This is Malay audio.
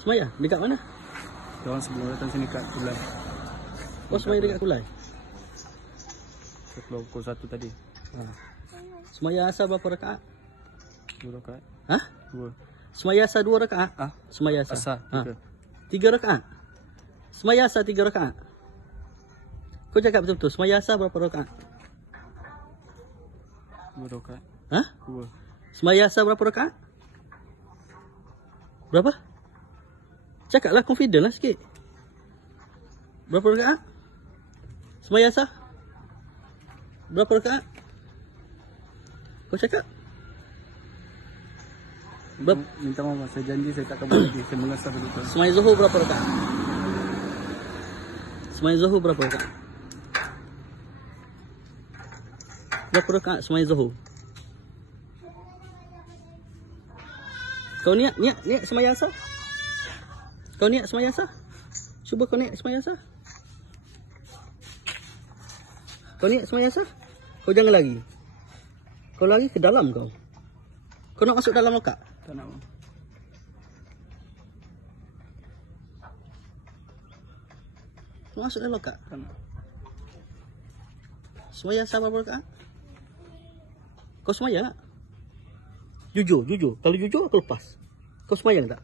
Semaya? Dekat mana? Kawan sebelum datang sini kat Kulai. Oh, semaya dekat Kulai. Keluar pukul 1 tadi. Semaya asar berapa rakaat? 2 rakaat. Hah? 2. Semaya asar 2 rakaat? Ah, Semaya asar. asar 3. 3 rakaat. Semaya asar 3 rakaat. Kau cakap betul-betul. Semaya asar berapa rakaat? 2 rakaat. Hah? 2. Semaya asar berapa rakaat? Berapa? Cakaplah confident lah sikit. Berapa rakaat? Semaya asar? Berapa rakaat? Kau cakap? Minta maaf, saya janji saya tak akan buat lagi. Saya mengasah betul. Semaya Zuhur berapa rakaat? Semaya Zuhur berapa rakaat? Berapa rakaat semaya Zuhur? Kau niat semaya asar? Kau niat semaya asar? Cuba kau niat semaya asar. Kau niat semaya asar? Kau jangan lari. Kau lari ke dalam kau. Kau nak masuk dalam lokak? Tak nak. Kau masuk dalam lokak? Tak nak. Semaya asar berapa rakaat? Kau semaya tak? Jujur. Kalau jujur aku lepas. Kau semayang tak?